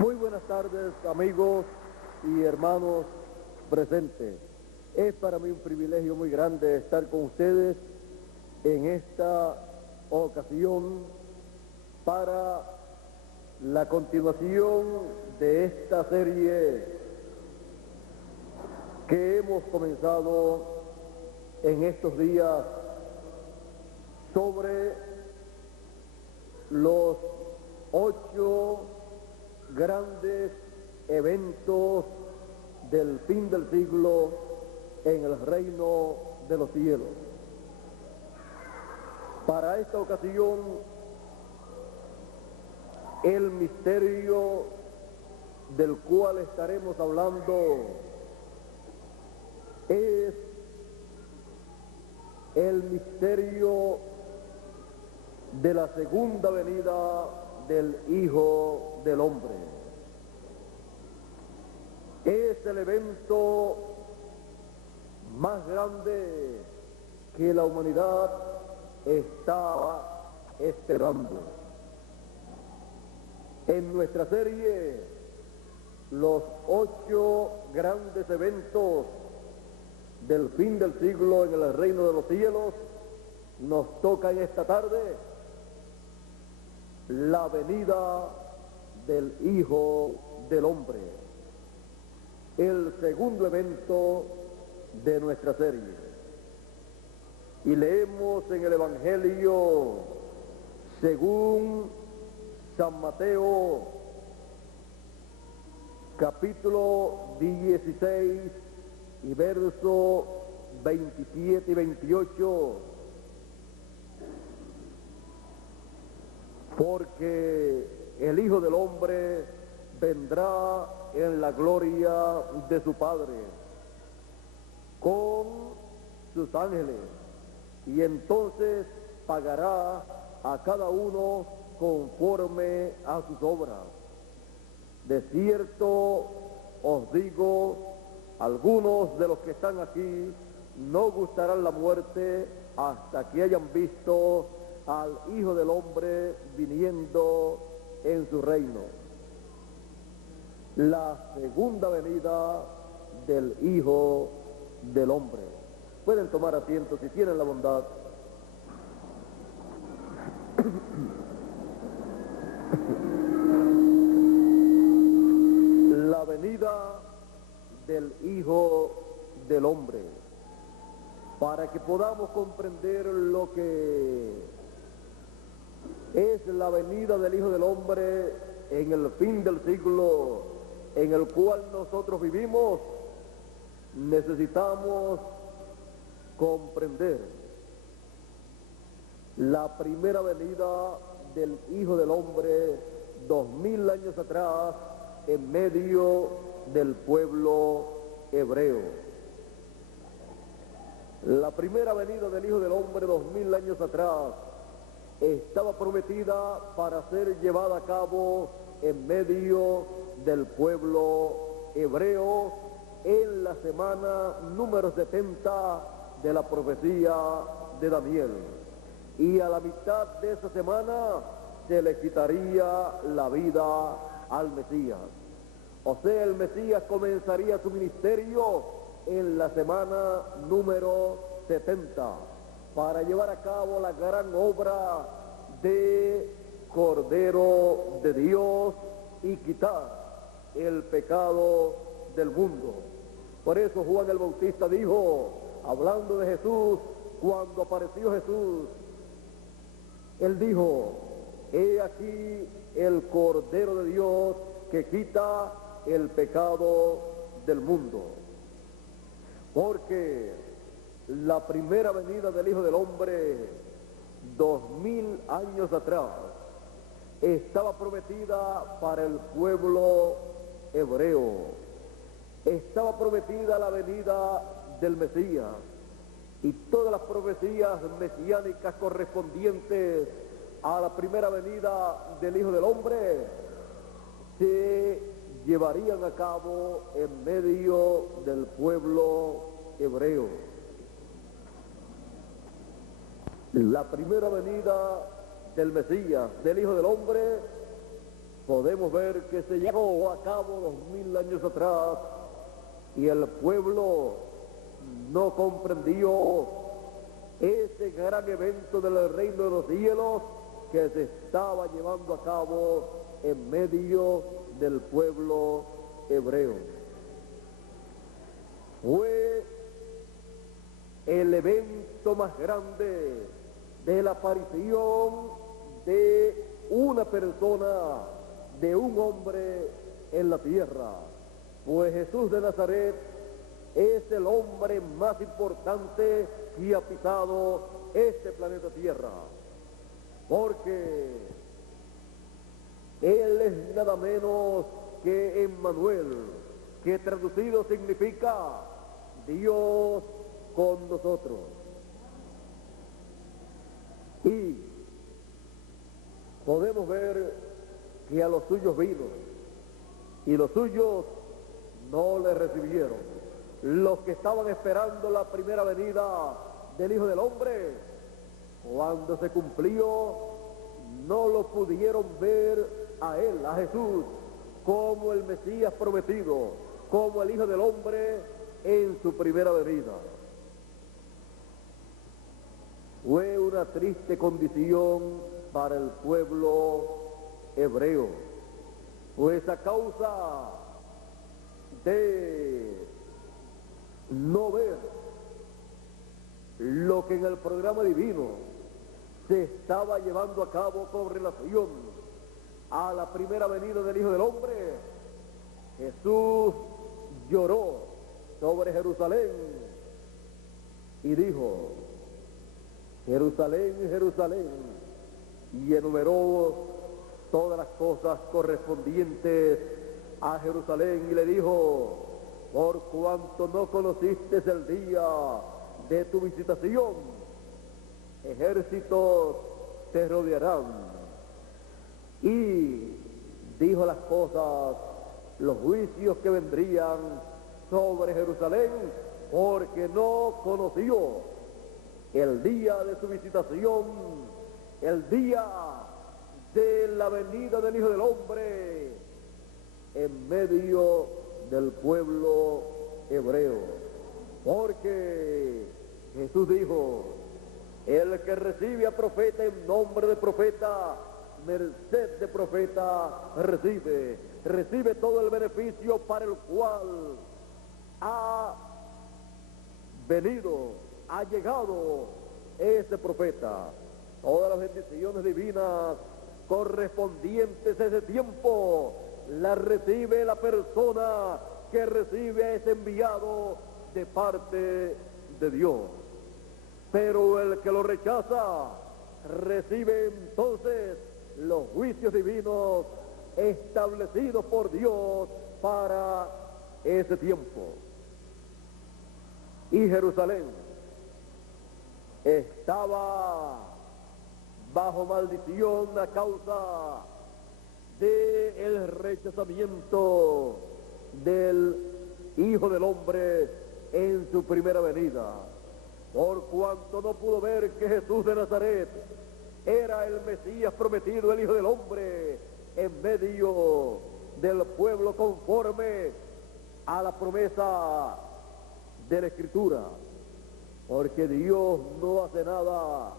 Muy buenas tardes, amigos y hermanos presentes. Es para mí un privilegio muy grande estar con ustedes en esta ocasión para la continuación de esta serie que hemos comenzado en estos días sobre los 8 grandes eventos del fin del siglo en el reino de los cielos. Para esta ocasión, el misterio del cual estaremos hablando es el misterio de la segunda venida del Hijo del Hombre. Es el evento más grande que la humanidad estaba esperando. En nuestra serie, los 8 grandes eventos del fin del siglo en el reino de los cielos, nos toca en esta tarde la venida del Hijo del Hombre, el segundo evento de nuestra serie. Y leemos en el Evangelio según San Mateo, capítulo 16 y versos 27 y 28, porque el Hijo del Hombre vendrá en la gloria de su Padre con sus ángeles, y entonces pagará a cada uno conforme a sus obras. De cierto os digo, algunos de los que están aquí no gustarán la muerte hasta que hayan visto al Hijo del Hombre viniendo en su reino. La segunda venida del Hijo del Hombre. Pueden tomar asiento si tienen la bondad. La venida del Hijo del Hombre. Para que podamos comprender lo que es la venida del Hijo del Hombre en el fin del siglo en el cual nosotros vivimos, necesitamos comprender la primera venida del Hijo del Hombre 2000 años atrás en medio del pueblo hebreo. La primera venida del Hijo del Hombre 2000 años atrás estaba prometida para ser llevada a cabo en medio del pueblo hebreo en la semana número 70 de la profecía de Daniel. Y a la mitad de esa semana se le quitaría la vida al Mesías. O sea, el Mesías comenzaría su ministerio en la semana número 70 para llevar a cabo la gran obra de Cordero de Dios y quitar el pecado del mundo. Por eso Juan el Bautista dijo, hablando de Jesús, cuando apareció Jesús, él dijo, he aquí el Cordero de Dios que quita el pecado del mundo. Porque la primera venida del Hijo del Hombre 2000 años atrás estaba prometida para el pueblo hebreo. Estaba prometida la venida del Mesías, y todas las profecías mesiánicas correspondientes a la primera venida del Hijo del Hombre se llevarían a cabo en medio del pueblo hebreo. La primera venida del Mesías, del Hijo del Hombre, podemos ver que se llevó a cabo 2000 años atrás y el pueblo no comprendió ese gran evento del reino de los cielos que se estaba llevando a cabo en medio del pueblo hebreo. Fue el evento más grande de la aparición de una persona, de un hombre en la tierra, pues Jesús de Nazaret es el hombre más importante que ha pisado este planeta Tierra, porque Él es nada menos que Emmanuel, que traducido significa Dios con nosotros. Y podemos ver que a los suyos vino, y los suyos no le recibieron. Los que estaban esperando la primera venida del Hijo del Hombre, cuando se cumplió, no lo pudieron ver a Él, a Jesús, como el Mesías prometido, como el Hijo del Hombre en su primera venida. Fue una triste condición para el pueblo hebreo, pues a causa de no ver lo que en el programa divino se estaba llevando a cabo con relación a la primera venida del Hijo del Hombre, Jesús lloró sobre Jerusalén y dijo: Jerusalén, Jerusalén, y enumeró todas las cosas correspondientes a Jerusalén y le dijo: por cuanto no conociste el día de tu visitación, ejércitos te rodearán. Y dijo las cosas, los juicios que vendrían sobre Jerusalén, porque no conoció el día de su visitación, el día de la venida del Hijo del Hombre en medio del pueblo hebreo. Porque Jesús dijo: el que recibe a profeta en nombre de profeta, merced de profeta recibe todo el beneficio para el cual ha venido, ha llegado ese profeta. Todas las bendiciones divinas correspondientes a ese tiempo las recibe la persona que recibe a ese enviado de parte de Dios. Pero el que lo rechaza recibe entonces los juicios divinos establecidos por Dios para ese tiempo. Y Jerusalén estaba bajo maldición a causa del rechazamiento del Hijo del Hombre en su primera venida, por cuanto no pudo ver que Jesús de Nazaret era el Mesías prometido, el Hijo del Hombre, en medio del pueblo conforme a la promesa de la Escritura, porque Dios no hace nada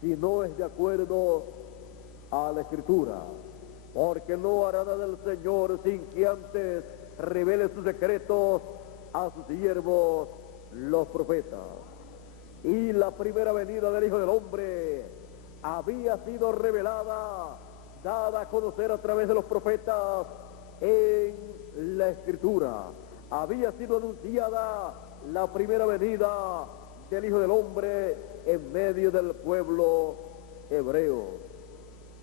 si no es de acuerdo a la Escritura, porque no hará nada el Señor sin que antes revele sus secretos a sus siervos, los profetas. Y la primera venida del Hijo del Hombre había sido revelada, dada a conocer a través de los profetas en la Escritura. Había sido anunciada la primera venida del Hijo del Hombre en medio del pueblo hebreo.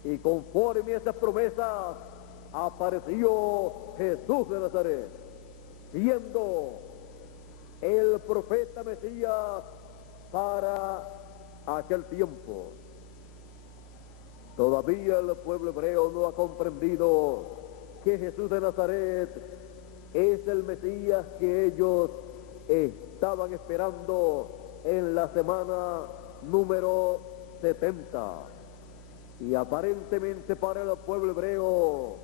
Y conforme a esas promesas apareció Jesús de Nazaret, siendo el profeta Mesías para aquel tiempo. Todavía el pueblo hebreo no ha comprendido que Jesús de Nazaret es el Mesías que ellos estaban esperando en la semana número 70. Y aparentemente para el pueblo hebreo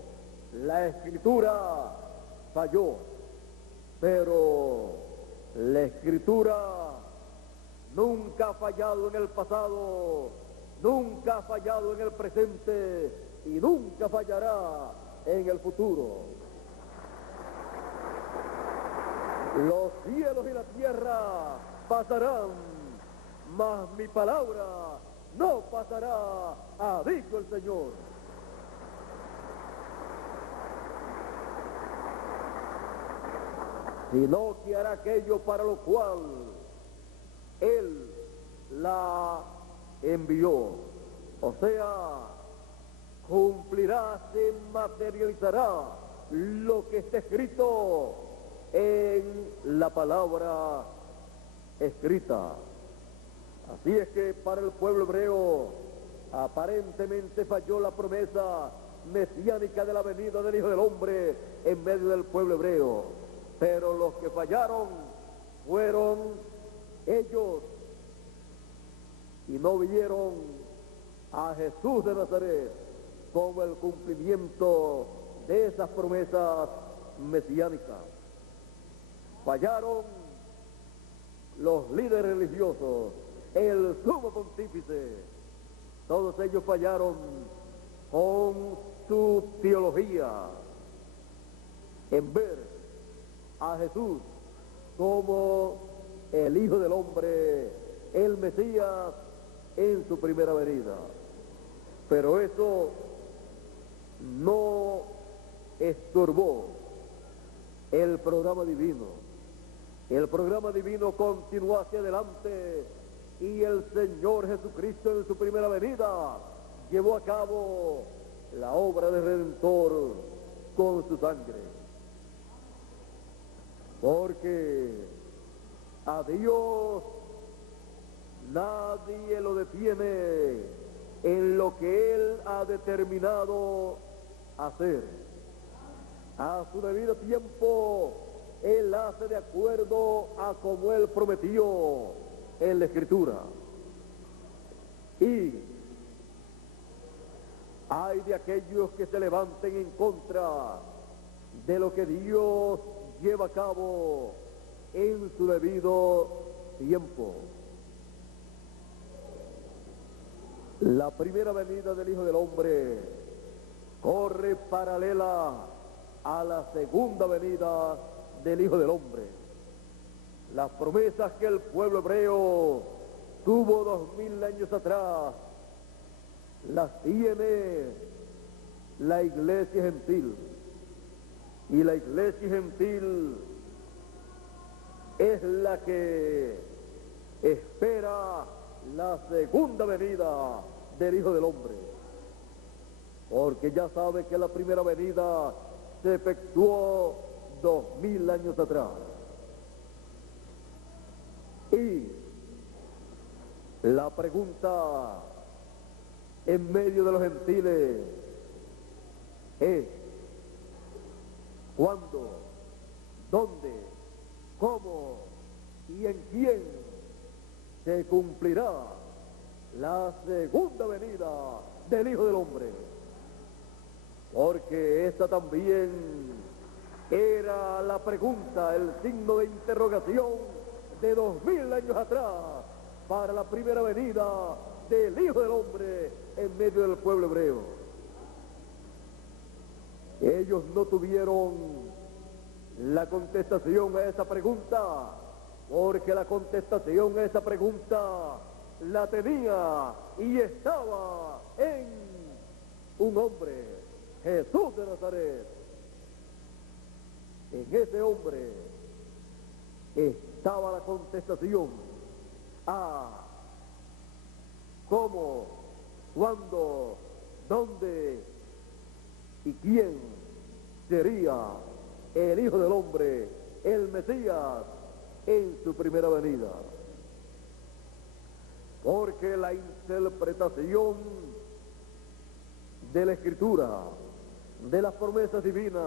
la escritura falló, pero la escritura nunca ha fallado en el pasado, nunca ha fallado en el presente y nunca fallará en el futuro. Los cielos y la tierra pasarán, mas mi palabra no pasará, ha dicho el Señor. Sino que hará aquello para lo cual Él la envió. O sea, cumplirá, se materializará lo que está escrito en la palabra escrita. Así es que para el pueblo hebreo aparentemente falló la promesa mesiánica de la venida del Hijo del Hombre en medio del pueblo hebreo, pero los que fallaron fueron ellos y no vieron a Jesús de Nazaret como el cumplimiento de esas promesas mesiánicas. Fallaron los líderes religiosos, el sumo pontífice, todos ellos fallaron con su teología en ver a Jesús como el Hijo del Hombre, el Mesías en su primera venida. Pero eso no estorbó el programa divino. El programa divino continuó hacia adelante y el Señor Jesucristo en su primera venida llevó a cabo la obra del Redentor con su sangre. Porque a Dios nadie lo detiene en lo que Él ha determinado hacer. A su debido tiempo, Él hace de acuerdo a como Él prometió en la Escritura. Y hay de aquellos que se levanten en contra de lo que Dios lleva a cabo en su debido tiempo. La primera venida del Hijo del Hombre corre paralela a la segunda venida del Hijo del Hombre. Las promesas que el pueblo hebreo tuvo 2000 años atrás las tiene la iglesia gentil, y la iglesia gentil es la que espera la segunda venida del Hijo del Hombre, porque ya sabe que la primera venida se efectuó 2000 años atrás. Y la pregunta en medio de los gentiles es: ¿cuándo, dónde, cómo y en quién se cumplirá la segunda venida del Hijo del Hombre? Porque esta también era la pregunta, el signo de interrogación de 2000 años atrás para la primera venida del Hijo del Hombre en medio del pueblo hebreo. Ellos no tuvieron la contestación a esa pregunta, porque la contestación a esa pregunta la tenía y estaba en un hombre, Jesús de Nazaret. En ese hombre estaba la contestación a cómo, cuándo, dónde y quién sería el Hijo del Hombre, el Mesías, en su primera venida. Porque la interpretación de la Escritura, de las promesas divinas,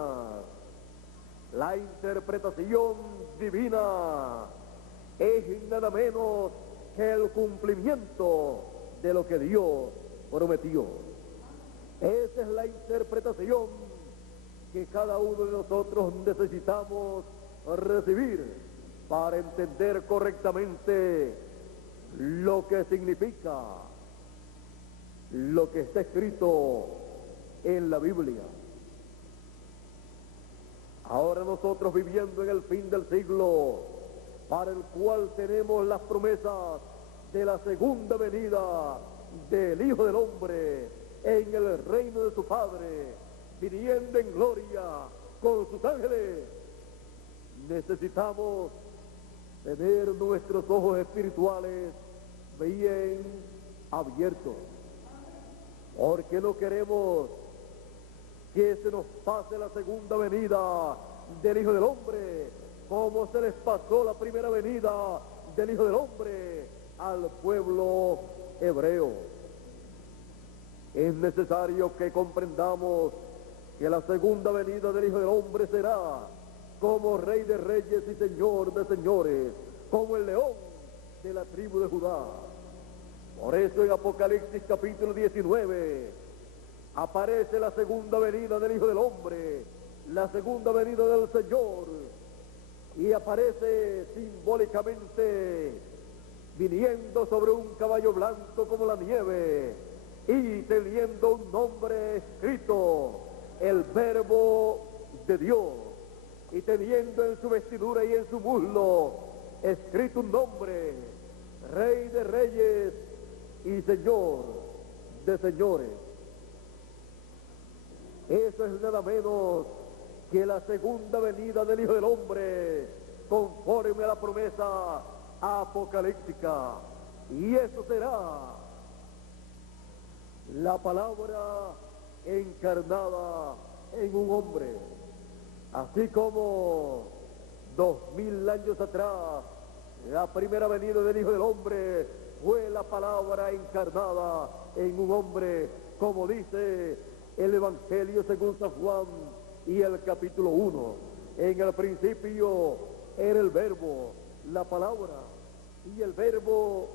la interpretación divina es nada menos que el cumplimiento de lo que Dios prometió. Esa es la interpretación que cada uno de nosotros necesitamos recibir para entender correctamente lo que significa lo que está escrito en la Biblia. Ahora nosotros, viviendo en el fin del siglo, para el cual tenemos las promesas de la segunda venida del Hijo del Hombre en el reino de su Padre, viniendo en gloria con sus ángeles, necesitamos tener nuestros ojos espirituales bien abiertos, porque no queremos que se nos pase la segunda venida del Hijo del Hombre, como se les pasó la primera venida del Hijo del Hombre al pueblo hebreo. Es necesario que comprendamos que la segunda venida del Hijo del Hombre será como Rey de Reyes y Señor de Señores, como el león de la tribu de Judá. Por eso en Apocalipsis capítulo 19 aparece la segunda venida del Hijo del Hombre, la segunda venida del Señor, y aparece simbólicamente viniendo sobre un caballo blanco como la nieve y teniendo un nombre escrito, el Verbo de Dios, y teniendo en su vestidura y en su muslo escrito un nombre, Rey de Reyes y Señor de Señores. Eso es nada menos que la segunda venida del Hijo del Hombre, conforme a la promesa apocalíptica. Y eso será la palabra encarnada en un hombre. Así como 2000 años atrás, la primera venida del Hijo del Hombre fue la palabra encarnada en un hombre, como dice el Evangelio según San Juan y el capítulo 1. En el principio era el Verbo, la palabra, y el Verbo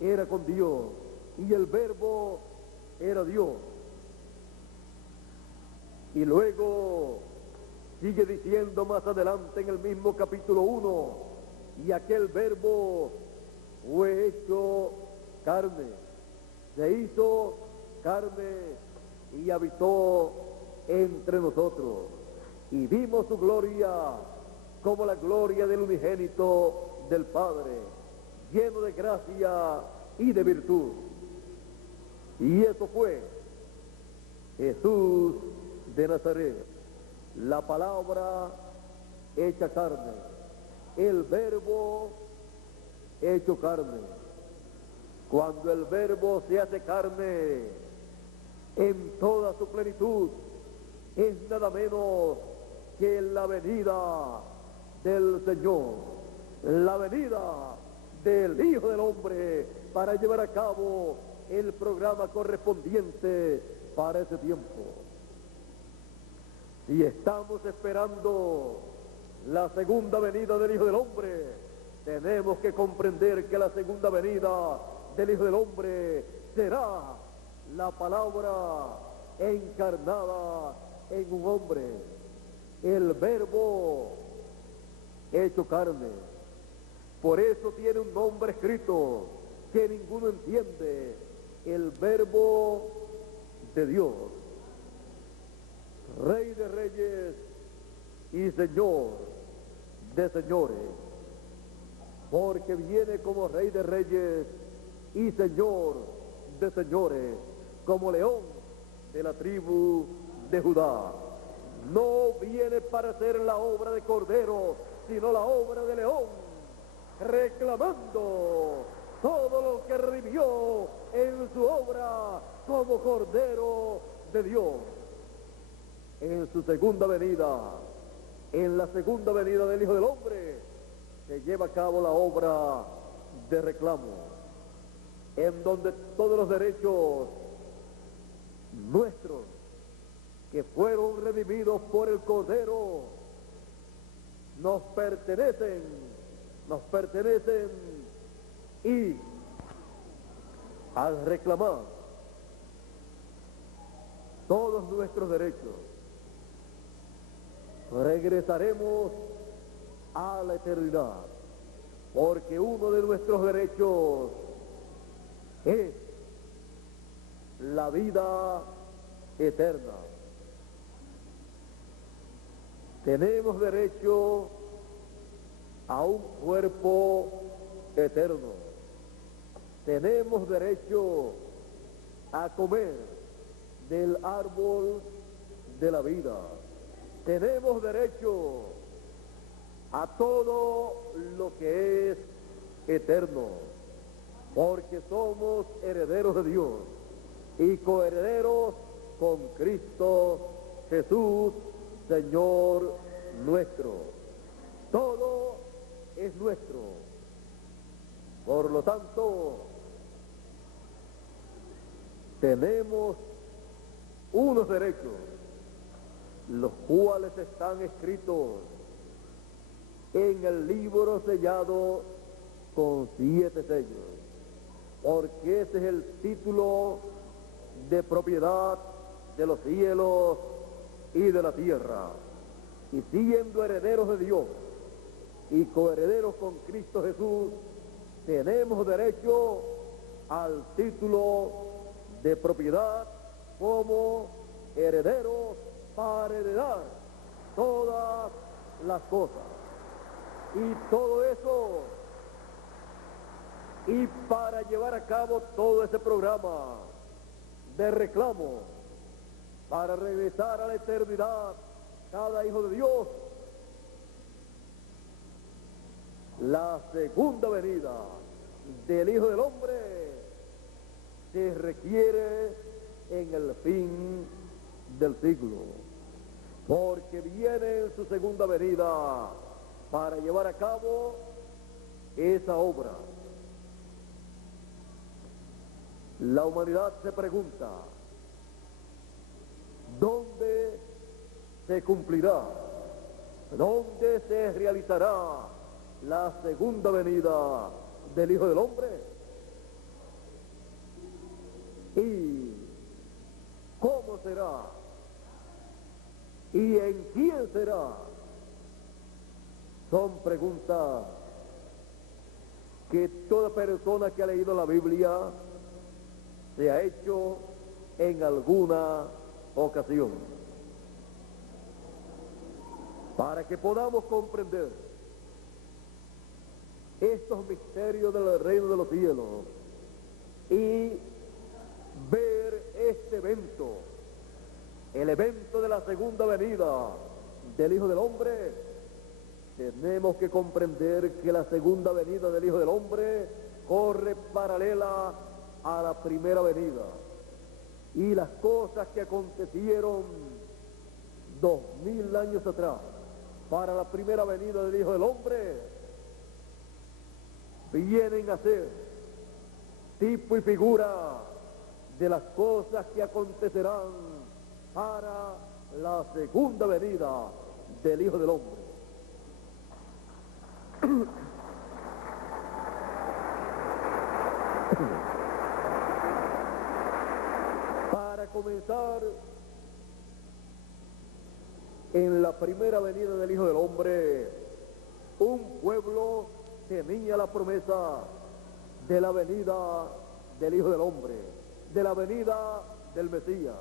era con Dios, y el Verbo era Dios. Y luego sigue diciendo más adelante en el mismo capítulo 1, y aquel Verbo fue hecho carne, se hizo carne y habitó entre nosotros, y vimos su gloria como la gloria del unigénito del Padre, lleno de gracia y de virtud. Y eso fue Jesús de Nazaret, la palabra hecha carne, el Verbo hecho carne. Cuando el Verbo se hace carne en toda su plenitud, es nada menos que la venida del Señor, la venida del Hijo del Hombre para llevar a cabo el programa correspondiente para ese tiempo. Si estamos esperando la segunda venida del Hijo del Hombre, tenemos que comprender que la segunda venida del Hijo del Hombre será la palabra encarnada en un hombre, el Verbo hecho carne. Por eso tiene un nombre escrito que ninguno entiende, el Verbo de Dios, Rey de Reyes y Señor de Señores, porque viene como Rey de Reyes y Señor de Señores, como león de la tribu de Judá. No viene para hacer la obra de cordero, sino la obra de león, reclamando todo lo que redimió en su obra como cordero de Dios. En su segunda venida, en la segunda venida del Hijo del Hombre, se lleva a cabo la obra de reclamo, en donde todos los derechos nuestros que fueron redimidos por el Cordero nos pertenecen y al reclamar todos nuestros derechos, regresaremos a la eternidad, porque uno de nuestros derechos es la vida eterna. Tenemos derecho a un cuerpo eterno. Tenemos derecho a comer del árbol de la vida. Tenemos derecho a todo lo que es eterno, porque somos herederos de Dios y coherederos con Cristo Jesús, Señor nuestro. Todo es nuestro. Por lo tanto, tenemos unos derechos, los cuales están escritos en el libro sellado con 7 sellos, porque ese es el título de propiedad de los cielos y de la tierra. Y siendo herederos de Dios y coherederos con Cristo Jesús, tenemos derecho al título de propiedad como herederos para heredar todas las cosas. Y todo eso, y para llevar a cabo todo ese programa de reclamo, para regresar a la eternidad cada hijo de Dios, la segunda venida del Hijo del Hombre se requiere en el fin del siglo, porque viene en su segunda venida para llevar a cabo esa obra. La humanidad se pregunta, ¿dónde se cumplirá? ¿Dónde se realizará la segunda venida del Hijo del Hombre? ¿Y cómo será? ¿Y en quién será? Son preguntas que toda persona que ha leído la Biblia se ha hecho en alguna ocasión. Para que podamos comprender estos misterios del reino de los cielos y ver este evento, el evento de la segunda venida del Hijo del Hombre, tenemos que comprender que la segunda venida del Hijo del Hombre corre paralela a la primera venida, y las cosas que acontecieron 2000 años atrás para la primera venida del Hijo del Hombre vienen a ser tipo y figura de las cosas que acontecerán para la segunda venida del Hijo del Hombre. Para comenzar, en la primera venida del Hijo del Hombre, un pueblo tenía la promesa de la venida del Hijo del Hombre, de la venida del Mesías.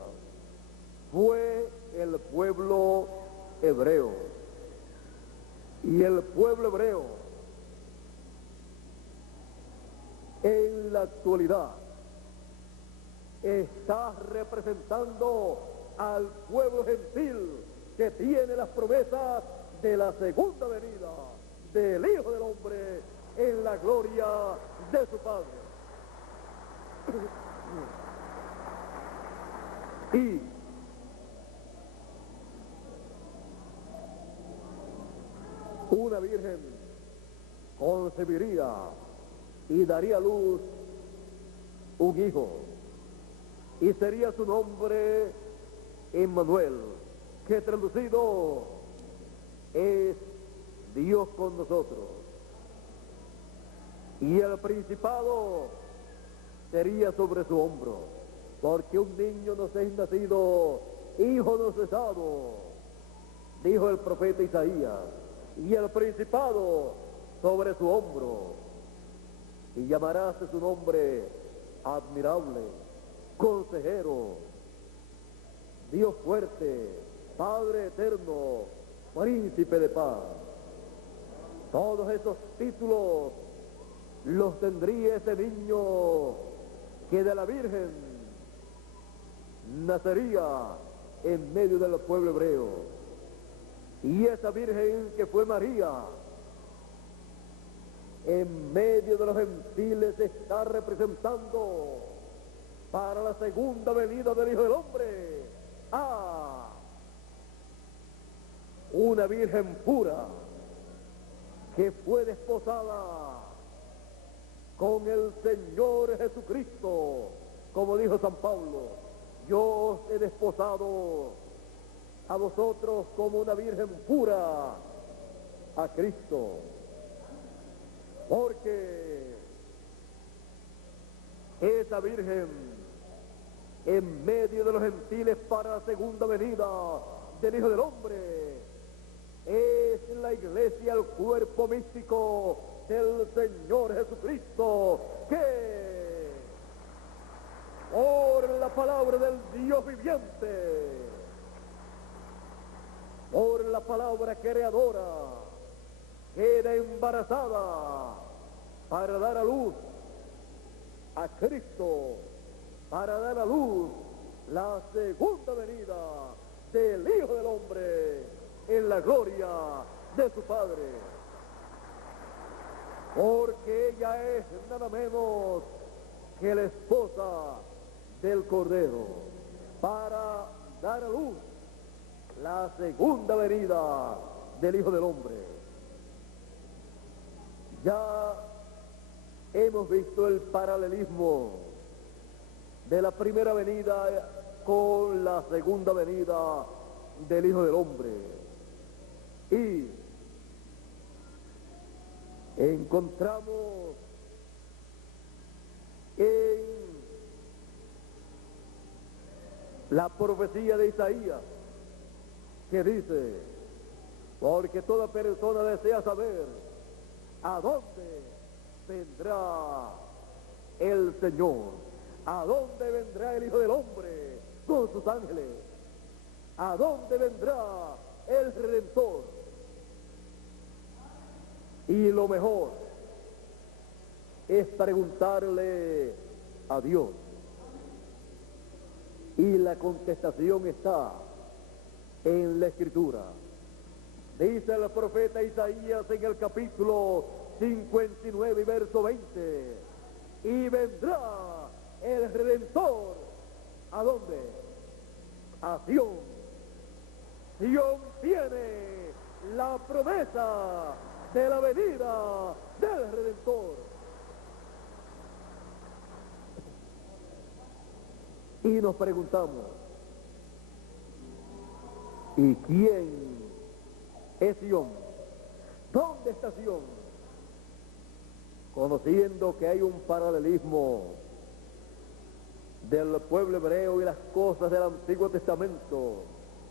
Fue el pueblo hebreo. Y el pueblo hebreo en la actualidad está representando al pueblo gentil que tiene las promesas de la segunda venida del Hijo del Hombre en la gloria de su Padre. Y una virgen concebiría y daría a luz un hijo, y sería su nombre Emmanuel, que traducido es Dios con nosotros. Y el principado sería sobre su hombro, porque un niño nos es nacido hijo no cesado, dijo el profeta Isaías, y el principado sobre su hombro, y llamarás de su nombre admirable, consejero, Dios fuerte, Padre eterno, príncipe de paz. Todos esos títulos los tendría ese niño que de la Virgen nacería en medio del pueblo hebreo. Y esa Virgen que fue María, en medio de los gentiles está representando para la segunda venida del Hijo del Hombre a una Virgen pura que fue desposada con el Señor Jesucristo, como dijo San Pablo: yo os he desposado a vosotros como una Virgen pura a Cristo, porque esa Virgen en medio de los gentiles para la segunda venida del Hijo del Hombre es la iglesia, el cuerpo místico del Señor Jesucristo, que por la palabra del Dios viviente, por la palabra creadora, queda embarazada para dar a luz a Cristo, para dar a luz la segunda venida del Hijo del Hombre en la gloria de su Padre, porque ella es nada menos que la esposa del Cordero, para dar a luz la segunda venida del Hijo del Hombre. Ya hemos visto el paralelismo de la primera venida con la segunda venida del Hijo del Hombre, y encontramos en la profecía de Isaías que dice: porque toda persona desea saber a dónde vendrá el Señor, a dónde vendrá el Hijo del Hombre con sus ángeles, a dónde vendrá el Redentor. Y lo mejor es preguntarle a Dios, y la contestación está en la Escritura. Dice el profeta Isaías en el capítulo 59 y verso 20: y vendrá el Redentor, ¿a dónde? A Sión. Sión tiene la promesa de la venida del Redentor. Y nos preguntamos: ¿y quién es Sión? ¿Dónde está Sión? Conociendo que hay un paralelismo del pueblo hebreo y las cosas del Antiguo Testamento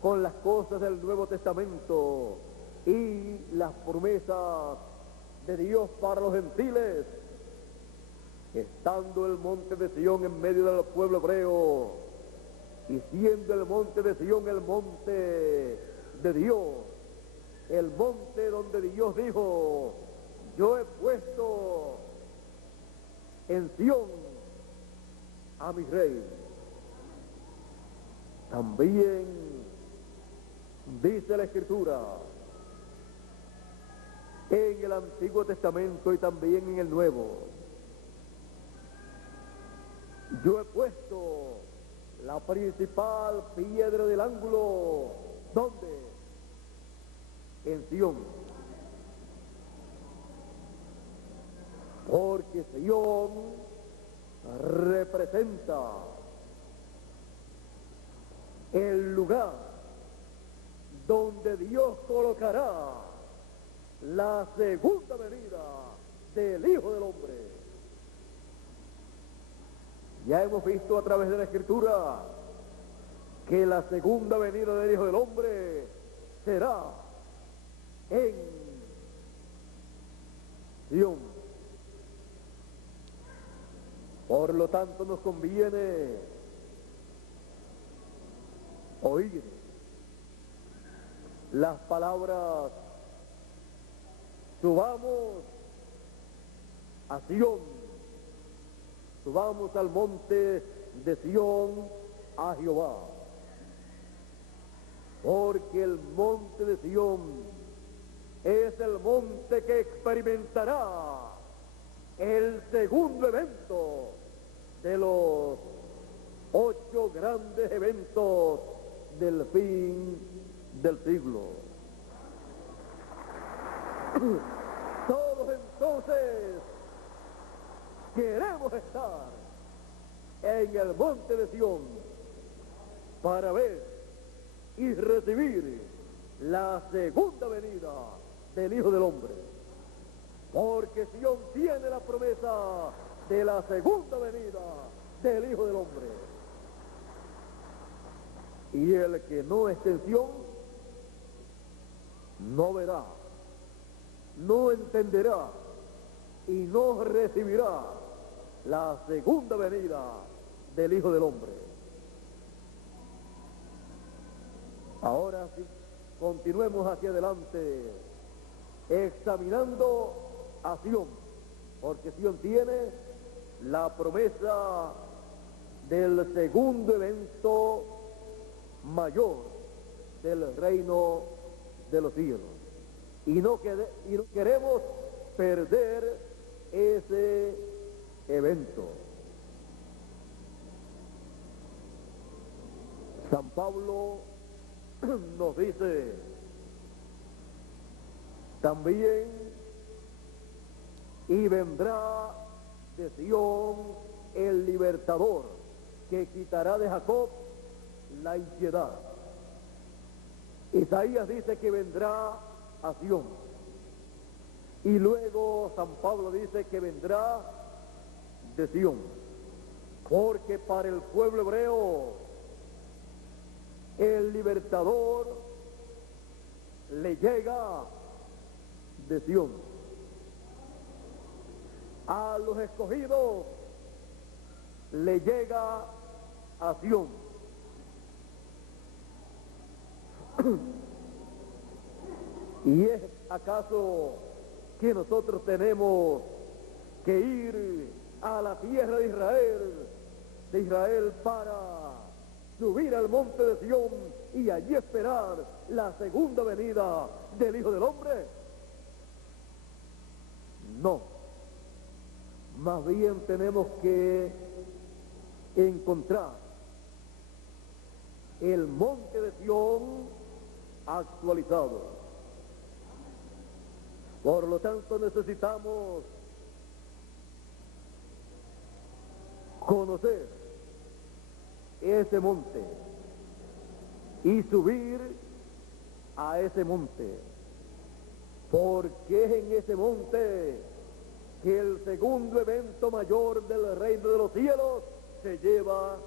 con las cosas del Nuevo Testamento y las promesas de Dios para los gentiles, estando el monte de Sión en medio del pueblo hebreo, y siendo el monte de Sión el monte de Dios, el monte donde Dios dijo: yo he puesto en Sión a mi rey. También dice la Escritura en el Antiguo Testamento y también en el Nuevo: yo he puesto la principal piedra del ángulo, ¿dónde? En Sión. Porque Sión representa el lugar donde Dios colocará la segunda venida del Hijo del Hombre. Ya hemos visto a través de la Escritura que la segunda venida del Hijo del Hombre será en Sion. Por lo tanto, nos conviene oír las palabras: subamos a Sion, subamos al monte de Sion, a Jehová, porque el monte de Sion es el monte que experimentará el segundo evento de los 8 grandes eventos del fin del siglo. Todos entonces queremos estar en el monte de Sion para ver y recibir la segunda venida del Hijo del Hombre, porque Sion tiene la promesa de la segunda venida del Hijo del Hombre. Y el que no esté en Sion no verá, no entenderá y no recibirá la segunda venida del Hijo del Hombre. Ahora sí, continuemos hacia adelante, examinando a Sion, porque Sion tiene la promesa del segundo evento mayor del reino de los cielos. Y no queremos perder ese evento. San Pablo nos dice también: y vendrá de Sion el libertador, que quitará de Jacob la impiedad. Isaías dice que vendrá a Sion, y luego San Pablo dice que vendrá de Sion, porque para el pueblo hebreo el libertador le llega de Sion. A los escogidos le llega a Sion. ¿Y es acaso que nosotros tenemos que ir a la tierra de Israel para subir al monte de Sion y allí esperar la segunda venida del Hijo del Hombre? No. Más bien tenemos que encontrar el monte de Sion actualizado. Por lo tanto, necesitamos conocer ese monte y subir a ese monte, porque es en ese monte que el segundo evento mayor del reino de los cielos se lleva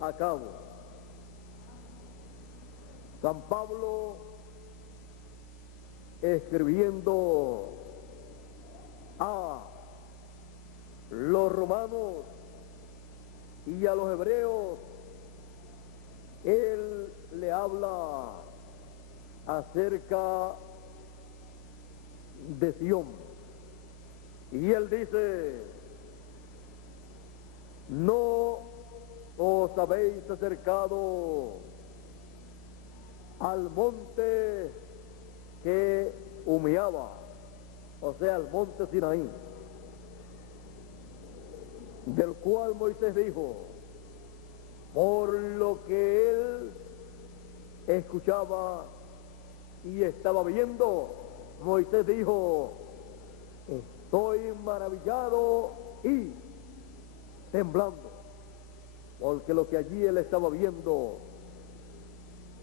a cabo. San Pablo, escribiendo a los romanos y a los hebreos, él le habla acerca de Sion, y él dice: no os habéis acercado al monte que humeaba, o sea, al monte Sinaí, del cual Moisés dijo, por lo que él escuchaba y estaba viendo, Moisés dijo: estoy maravillado y temblando, porque lo que allí él estaba viendo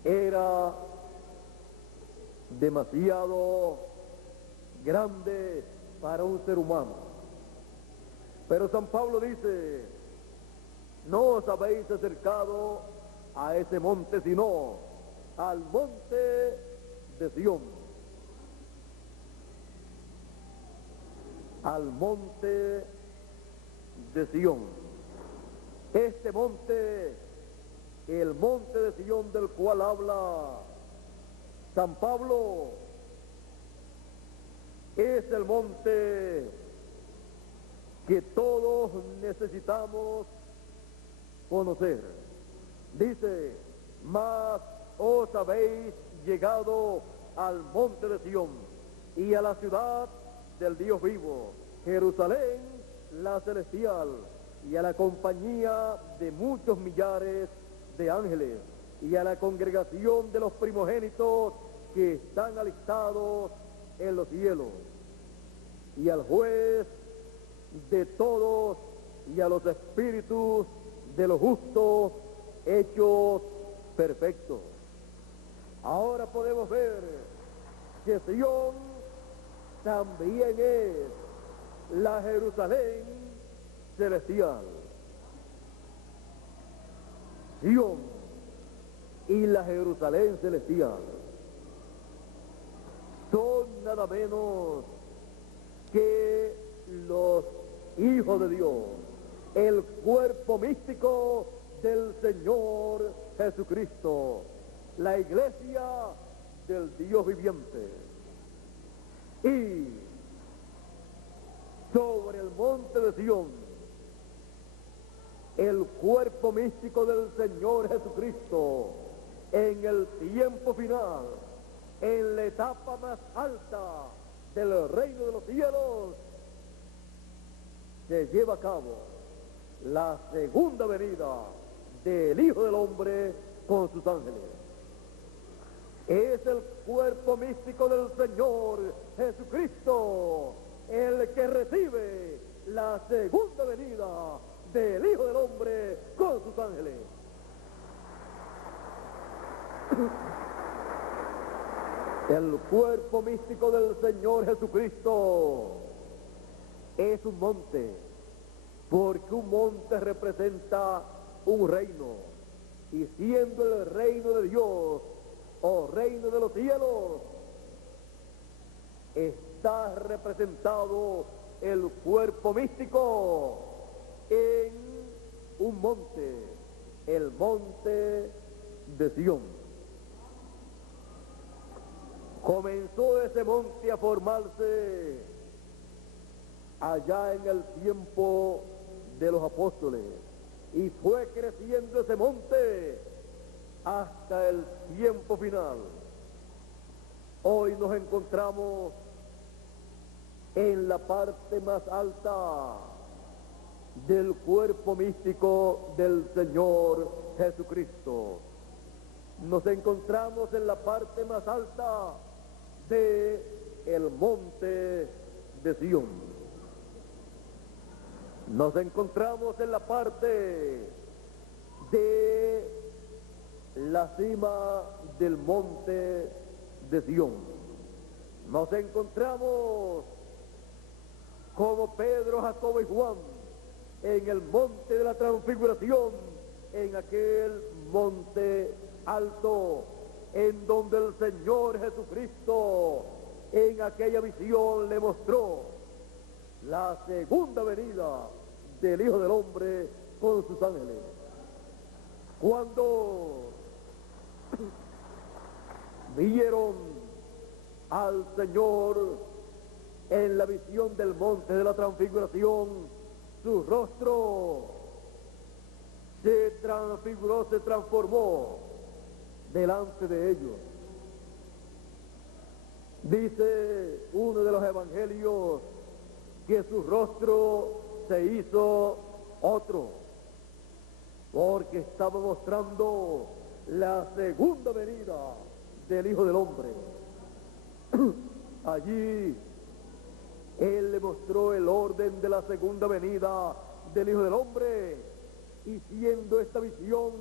era demasiado grande para un ser humano. Pero San Pablo dice: no os habéis acercado a ese monte, sino al monte de Sión. Al monte de Sión. Este monte, el monte de Sión del cual habla San Pablo, es el monte que todos necesitamos conocer. Dice, mas os habéis llegado al monte de Sión y a la ciudad del Dios vivo, Jerusalén la celestial, y a la compañía de muchos millares de ángeles, y a la congregación de los primogénitos que están alistados en los cielos, y al juez de todos, y a los espíritus de los justos hechos perfectos. Ahora podemos ver que Sión también es la Jerusalén celestial. Sión y la Jerusalén celestial son nada menos que los hijos de Dios, el cuerpo místico del Señor Jesucristo, la iglesia del Dios viviente. Y sobre el monte de Sión, el cuerpo místico del Señor Jesucristo, en el tiempo final, en la etapa más alta del reino de los cielos, se lleva a cabo la segunda venida del Hijo del Hombre con sus ángeles. Es el cuerpo místico del Señor Jesucristo el que recibe la segunda venida del Hijo del Hombre con sus ángeles. El cuerpo místico del Señor Jesucristo es un monte, porque un monte representa un reino, y siendo el reino de Dios o reino de los cielos, está representado el cuerpo místico en un monte, el monte de Sión. Comenzó ese monte a formarse allá en el tiempo de los apóstoles, y fue creciendo ese monte hasta el tiempo final. Hoy nos encontramos en la parte más alta del cuerpo místico del Señor Jesucristo. Nos encontramos en la parte más alta de el monte de Sión. Nos encontramos en la parte de la cima del monte de Sión. Nos encontramos como Pedro, Jacobo y Juan en el monte de la transfiguración, en aquel monte alto en donde el Señor Jesucristo en aquella visión le mostró la segunda venida del Hijo del Hombre con sus ángeles. Cuando vieron al Señor en la visión del monte de la transfiguración, su rostro se transfiguró, se transformó delante de ellos. Dice uno de los evangelios que su rostro se hizo otro, porque estaba mostrando la segunda venida del Hijo del Hombre. Allí Él le mostró el orden de la segunda venida del Hijo del Hombre, y siendo esta visión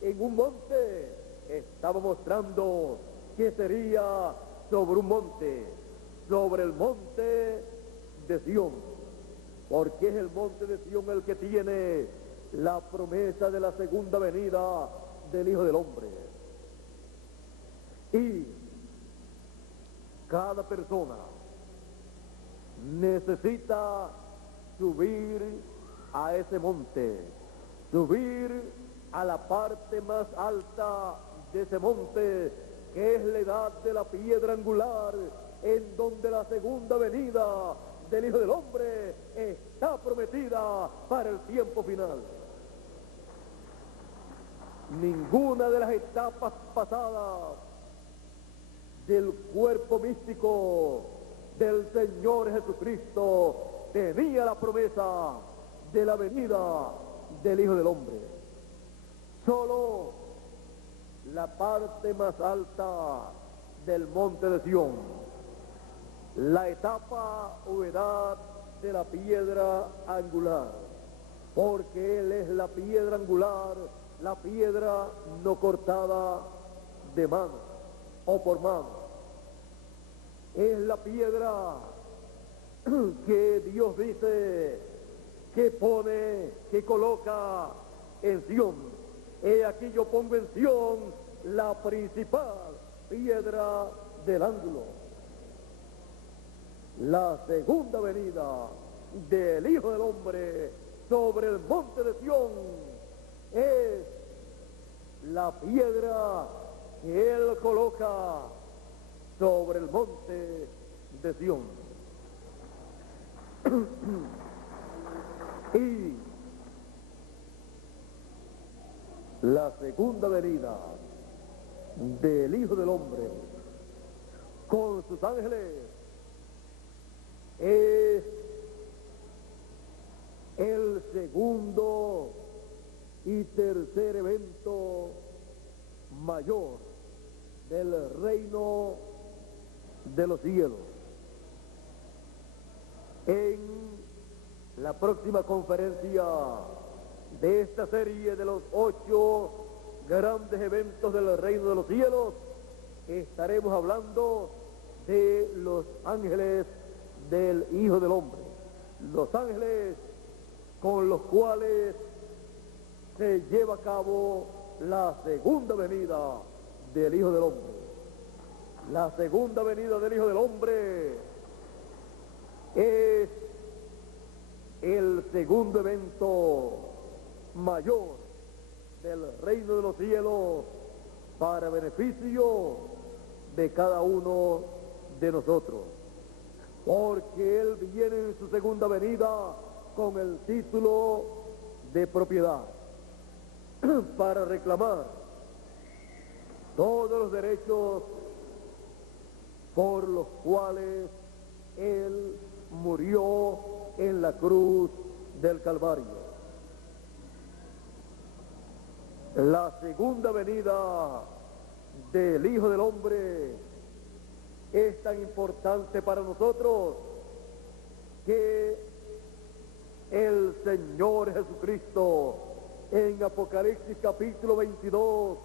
en un monte, estaba mostrando que sería sobre un monte, sobre el monte de Sión, porque es el monte de Sión el que tiene la promesa de la segunda venida del Hijo del Hombre. Y cada persona necesita subir a ese monte, subir a la parte más alta de ese monte, que es la edad de la piedra angular, en donde la segunda venida del Hijo del Hombre está prometida para el tiempo final. Ninguna de las etapas pasadas del cuerpo místico del Señor Jesucristo tenía la promesa de la venida del Hijo del Hombre. Solo la parte más alta del monte de Sión, la etapa o edad de la piedra angular, porque Él es la piedra angular, la piedra no cortada de mano o por mano. Es la piedra que Dios dice que pone, que coloca en Sión. He aquí yo pongo en Sión la principal piedra del ángulo. La segunda venida del Hijo del Hombre sobre el monte de Sión es la piedra que Él coloca sobre el monte de Sión. Y la segunda venida del Hijo del Hombre con sus ángeles es el segundo y tercer evento mayor del reino de los cielos. En la próxima conferencia de esta serie de los 8 grandes eventos del reino de los cielos, estaremos hablando de los ángeles del Hijo del Hombre, los ángeles con los cuales se lleva a cabo la segunda venida del Hijo del Hombre. La segunda venida del Hijo del Hombre es el segundo evento mayor del reino de los cielos para beneficio de cada uno de nosotros, porque Él viene en su segunda venida con el título de propiedad para reclamar todos los derechos por los cuales Él murió en la cruz del Calvario. La segunda venida del Hijo del Hombre es tan importante para nosotros que el Señor Jesucristo en Apocalipsis capítulo 22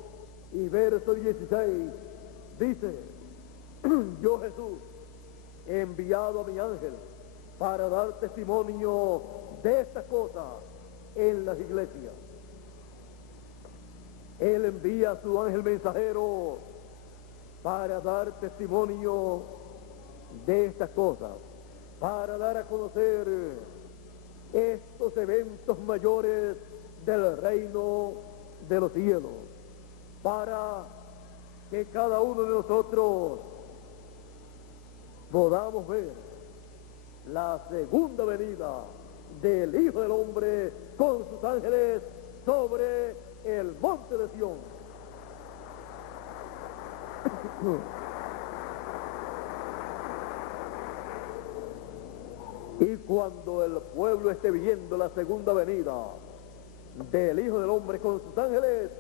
y verso 16 dice: yo Jesús he enviado a mi ángel para dar testimonio de estas cosas en las iglesias. Él envía a su ángel mensajero para dar testimonio de estas cosas, para dar a conocer estos eventos mayores del reino de los cielos, para que cada uno de nosotros podamos ver la segunda venida del Hijo del Hombre con sus ángeles sobre el monte de Sión. Y cuando el pueblo esté viendo la segunda venida del Hijo del Hombre con sus ángeles,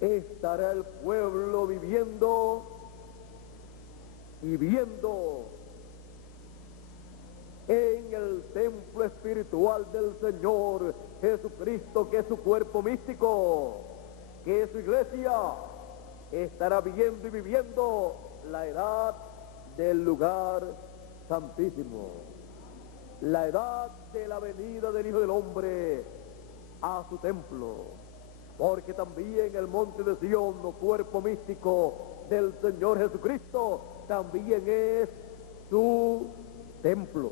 estará el pueblo viviendo y viendo en el templo espiritual del Señor Jesucristo, que es su cuerpo místico, que es su iglesia. Estará viendo y viviendo la edad del lugar santísimo, la edad de la venida del Hijo del Hombre a su templo, porque también el monte de Sión, cuerpo místico del Señor Jesucristo, también es su templo.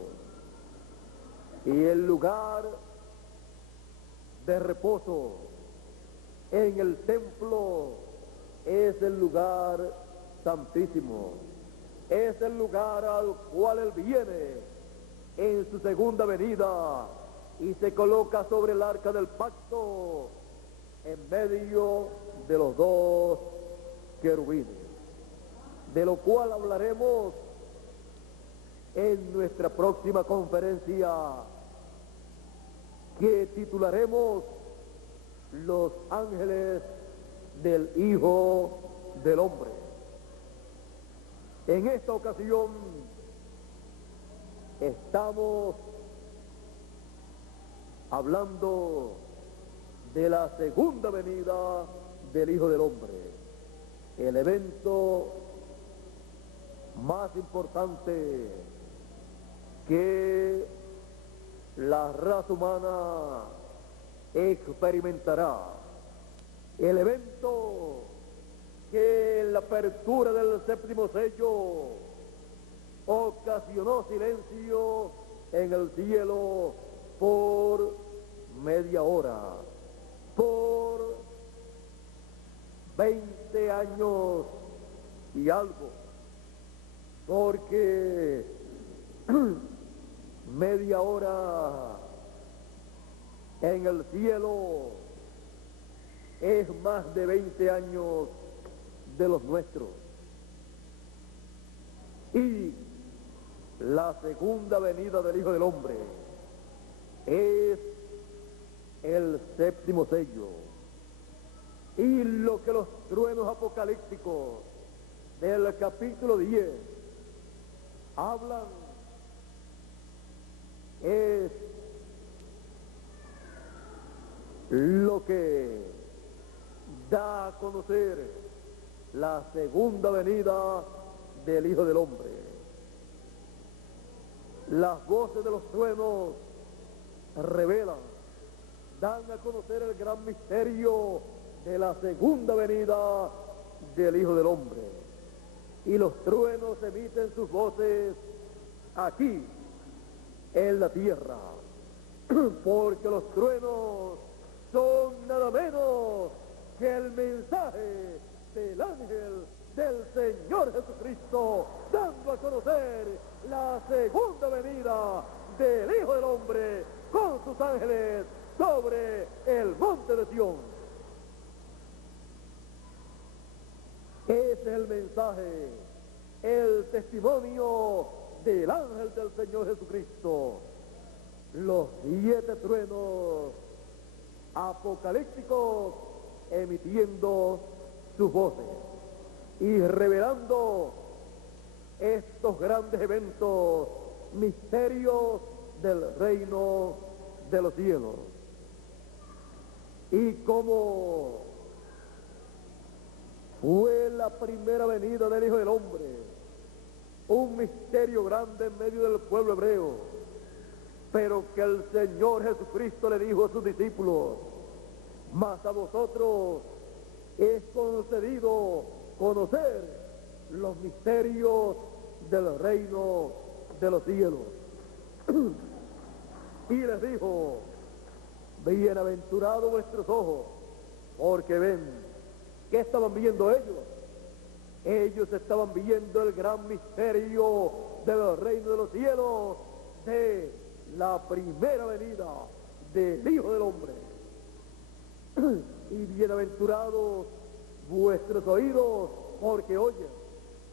Y el lugar de reposo en el templo es el lugar santísimo. Es el lugar al cual Él viene en su segunda venida y se coloca sobre el arca del pacto en medio de los dos querubines, de lo cual hablaremos en nuestra próxima conferencia, que titularemos Los ángeles del Hijo del Hombre. En esta ocasión estamos hablando de la segunda venida del Hijo del Hombre, el evento más importante que la raza humana experimentará, el evento que en la apertura del séptimo sello ocasionó silencio en el cielo por media hora, por 20 años y algo, porque media hora en el cielo es más de 20 años de los nuestros. Y la segunda venida del Hijo del Hombre es el séptimo sello. Y lo que los truenos apocalípticos del capítulo 10 hablan es lo que da a conocer la segunda venida del Hijo del Hombre. Las voces de los truenos revelan, dan a conocer el gran misterio de la segunda venida del Hijo del Hombre. Y los truenos emiten sus voces aquí, en la tierra, porque los truenos son nada menos que el mensaje del ángel del Señor Jesucristo, dando a conocer la segunda venida del Hijo del Hombre con sus ángeles sobre el monte de Sión. Ese es el mensaje, el testimonio del ángel del Señor Jesucristo. Los 7 truenos apocalípticos emitiendo sus voces y revelando estos grandes eventos, misterios del reino de los cielos. Y como fue la primera venida del Hijo del Hombre, un misterio grande en medio del pueblo hebreo, pero que el Señor Jesucristo le dijo a sus discípulos: mas a vosotros es concedido conocer los misterios del reino de los cielos. Y les dijo: bienaventurados vuestros ojos, porque ven. ¿Qué estaban viendo ellos? Ellos estaban viendo el gran misterio del reino de los cielos, de la primera venida del Hijo del Hombre. Y bienaventurados vuestros oídos, porque oyen.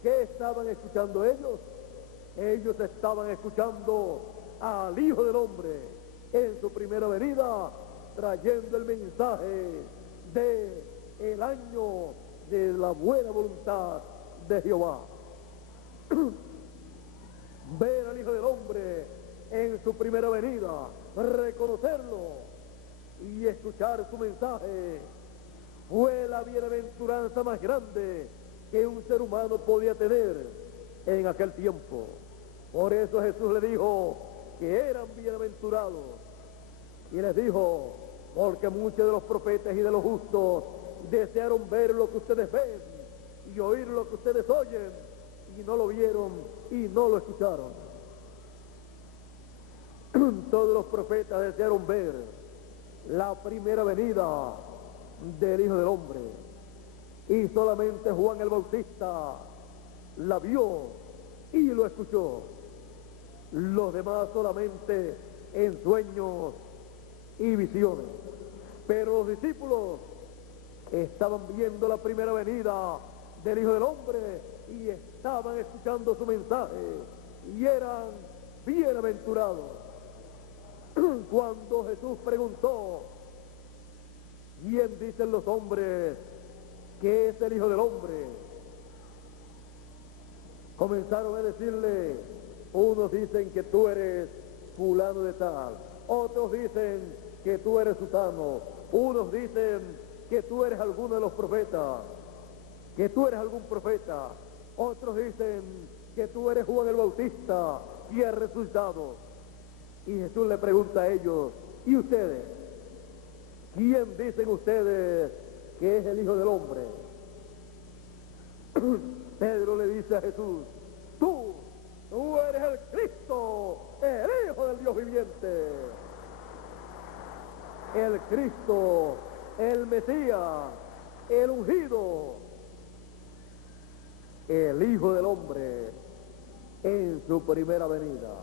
¿Qué estaban escuchando ellos? Ellos estaban escuchando al Hijo del Hombre en su primera venida, trayendo el mensaje de el año de la buena voluntad de Jehová. Ver al Hijo del Hombre en su primera venida, reconocerlo y escuchar su mensaje, fue la bienaventuranza más grande que un ser humano podía tener en aquel tiempo. Por eso Jesús le dijo que eran bienaventurados, y les dijo: porque muchos de los profetas y de los justos desearon ver lo que ustedes ven y oír lo que ustedes oyen, y no lo vieron y no lo escucharon. Todos los profetas desearon ver la primera venida del Hijo del Hombre, y solamente Juan el Bautista la vio y lo escuchó. Los demás solamente en sueños y visiones. Pero los discípulos estaban viendo la primera venida del Hijo del Hombre y estaban escuchando su mensaje y eran bienaventurados. Cuando Jesús preguntó: ¿quién dicen los hombres que es el Hijo del Hombre?, comenzaron a decirle: unos dicen que tú eres fulano de tal, otros dicen que tú eres sutano, unos dicen que tú eres alguno de los profetas, que tú eres algún profeta, otros dicen que tú eres Juan el Bautista y has resucitado. Y Jesús le pregunta a ellos: ¿y ustedes? ¿Quién dicen ustedes que es el Hijo del Hombre? Pedro le dice a Jesús: tú eres el Cristo, el Hijo del Dios viviente. El Cristo, el Mesías, el ungido, el Hijo del Hombre en su primera venida.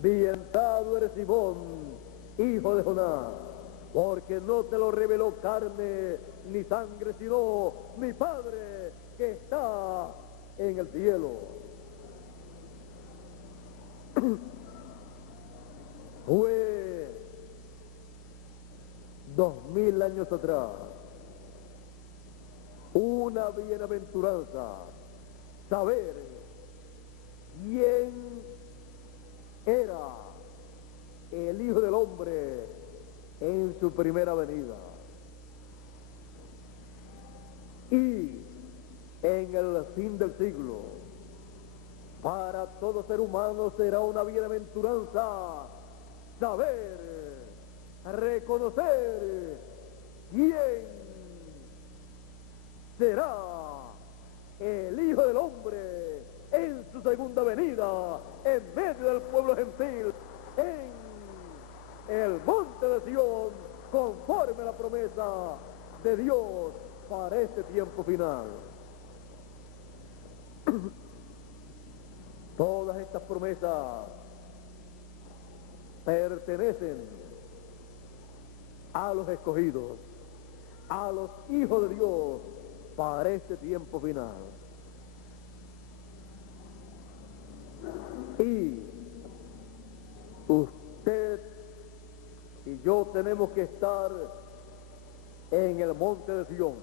Bienaventurado eres Simón, hijo de Jonás, porque no te lo reveló carne ni sangre, sino mi Padre que está en el cielo. Fue 2000 años atrás una bienaventuranza saber quién era el Hijo del Hombre en su primera venida. Y en el fin del siglo, para todo ser humano será una bienaventuranza saber, reconocer quién será el Hijo del Hombre en su segunda venida, en medio del pueblo gentil, en el monte de Sión, conforme a la promesa de Dios para este tiempo final. Todas estas promesas pertenecen a los escogidos, a los hijos de Dios para este tiempo final. Y usted y yo tenemos que estar en el monte de Sión,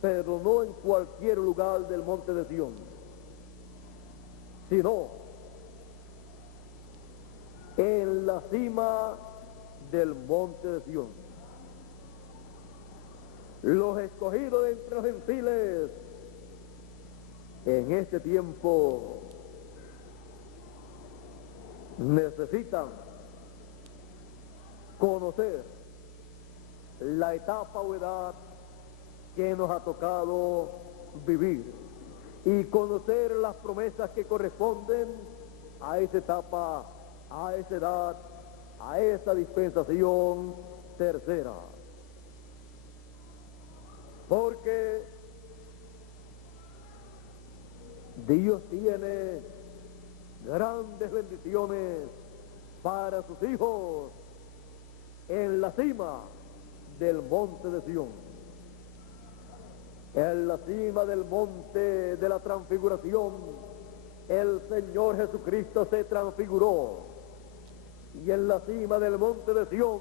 pero no en cualquier lugar del monte de Sión, sino en la cima del monte de Sión. Los escogidos de entre los gentiles en este tiempo necesitan conocer la etapa o edad que nos ha tocado vivir y conocer las promesas que corresponden a esa etapa, a esa edad, a esa dispensación tercera. Porque Dios tiene grandes bendiciones para sus hijos en la cima del monte de Sión, en la cima del monte de la transfiguración. El Señor Jesucristo se transfiguró, y en la cima del monte de Sión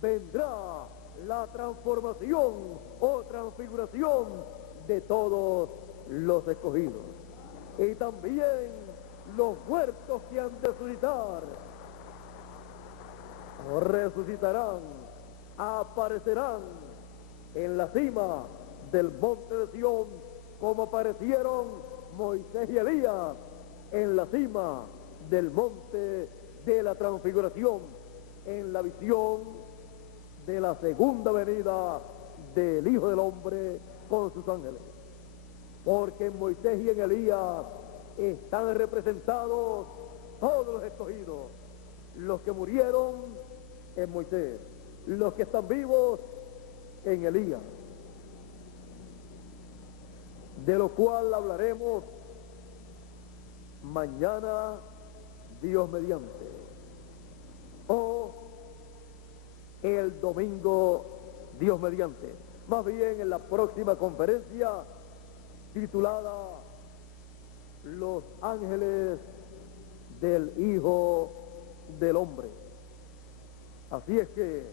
vendrá la transformación o transfiguración de todos los escogidos. Y también los muertos que han de resucitarán, aparecerán en la cima del monte de Sión, como aparecieron Moisés y Elías en la cima del monte de la transfiguración, en la visión de la segunda venida del Hijo del Hombre con sus ángeles. Porque en Moisés y en Elías están representados todos los escogidos, los que murieron en Moisés, los que están vivos en Elías, de lo cual hablaremos mañana, Dios mediante, o el domingo, Dios mediante, más bien en la próxima conferencia titulada Los ángeles del Hijo del Hombre. Así es que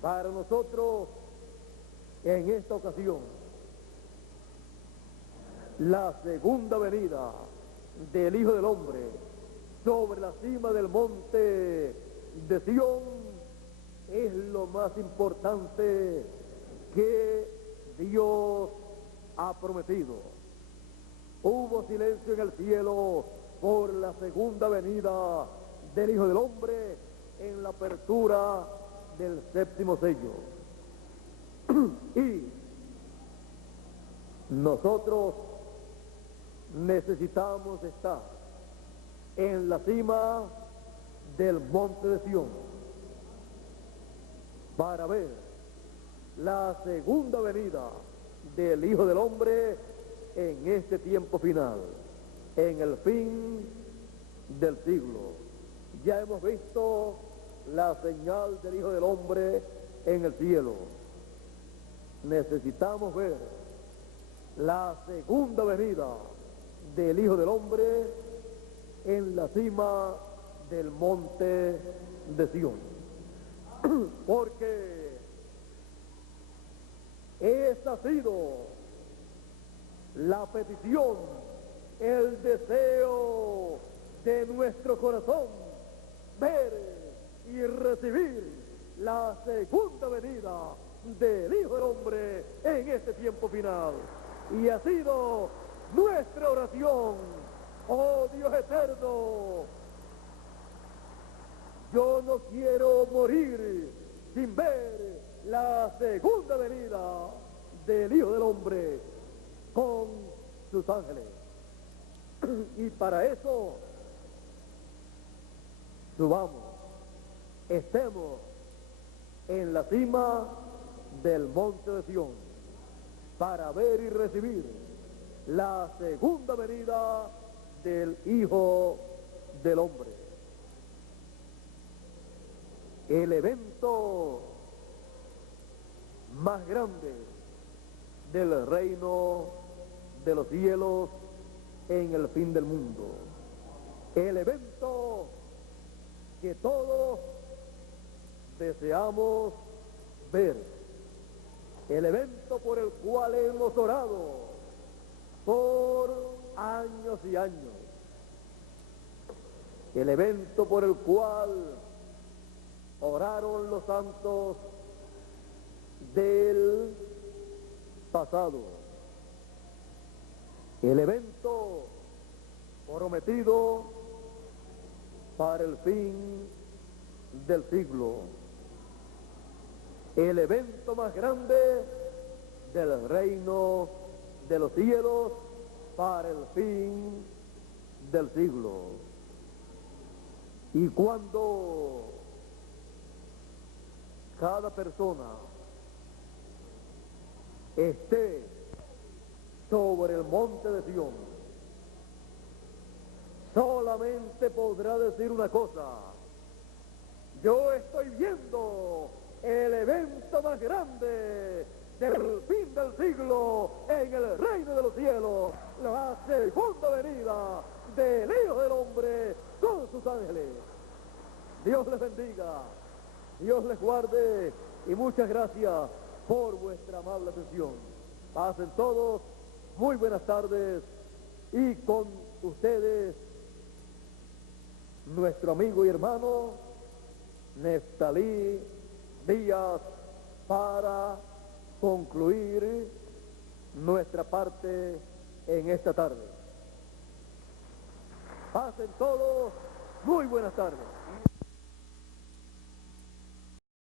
para nosotros en esta ocasión la segunda venida del Hijo del Hombre sobre la cima del monte de Sión es lo más importante que Dios ha prometido. Hubo silencio en el cielo por la segunda venida del Hijo del Hombre en la apertura del séptimo sello. Y nosotros necesitamos estar en la cima del monte de Sión para ver la segunda venida del Hijo del Hombre en este tiempo final, en el fin del siglo. Ya hemos visto la señal del Hijo del Hombre en el cielo. Necesitamos ver la segunda venida del Hijo del Hombre en la cima del monte de Sión. Porque esa ha sido la petición, el deseo de nuestro corazón, ver y recibir la segunda venida del Hijo del Hombre en este tiempo final. Y ha sido nuestra oración, oh Dios eterno, yo no quiero morir sin ver la segunda venida del Hijo del Hombre con sus ángeles. Y para eso subamos, estemos en la cima del monte de Sión para ver y recibir la segunda venida del Hijo del Hombre. El evento más grande del reino de los cielos en el fin del mundo. El evento que todos deseamos ver. El evento por el cual hemos orado por años y años. El evento por el cual oraron los santos del pasado. El evento prometido para el fin del siglo. El evento más grande del reino de los cielos para el fin del siglo. Y cuando cada persona esté sobre el monte de Sión, solamente podrá decir una cosa: yo estoy viendo el evento más grande del fin del siglo en el reino de los cielos, la segunda venida del Hijo del Hombre con sus ángeles. Dios les bendiga, Dios les guarde y muchas gracias por vuestra amable atención. Pasen todos muy buenas tardes y con ustedes nuestro amigo y hermano Neftalí Díaz para concluir nuestra parte en esta tarde. Pasen todos muy buenas tardes.